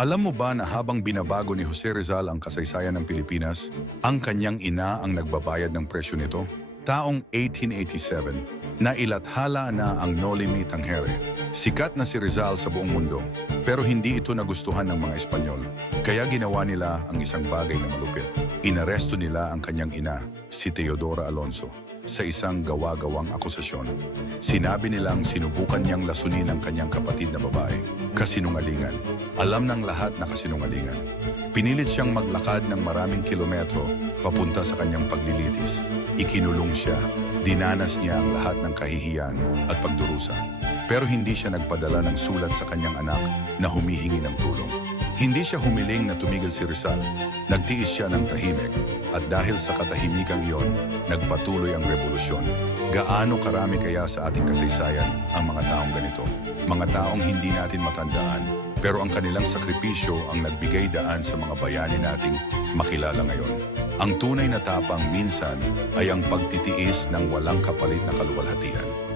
Alam mo ba na habang binabago ni Jose Rizal ang kasaysayan ng Pilipinas, ang kanyang ina ang nagbabayad ng presyo nito? Taong 1887, nailathala na ang Noli Me Tangere. Sikat na si Rizal sa buong mundo, pero hindi ito nagustuhan ng mga Espanyol. Kaya ginawa nila ang isang bagay na malupit. Inaresto nila ang kanyang ina, si Teodora Alonso, sa isang gawa-gawang akusasyon. Sinabi nilang sinubukan niyang lasunin ang kanyang kapatid na babae. Kasinungalingan. Alam ng lahat na kasinungalingan. Pinilit siyang maglakad ng maraming kilometro papunta sa kanyang paglilitis. Ikinulong siya. Dinanas niya ang lahat ng kahihiyan at pagdurusa. Pero hindi siya nagpadala ng sulat sa kanyang anak na humihingi ng tulong. Hindi siya humiling na tumigil si Rizal. Nagtiis siya ng tahimik. At dahil sa katahimikang iyon, nagpatuloy ang revolusyon. Gaano karami kaya sa ating kasaysayan ang mga taong ganito? Mga taong hindi natin matandaan, pero ang kanilang sakripisyo ang nagbigay daan sa mga bayani nating makilala ngayon. Ang tunay na tapang minsan ay ang pagtitiis ng walang kapalit na kaluwalhatian.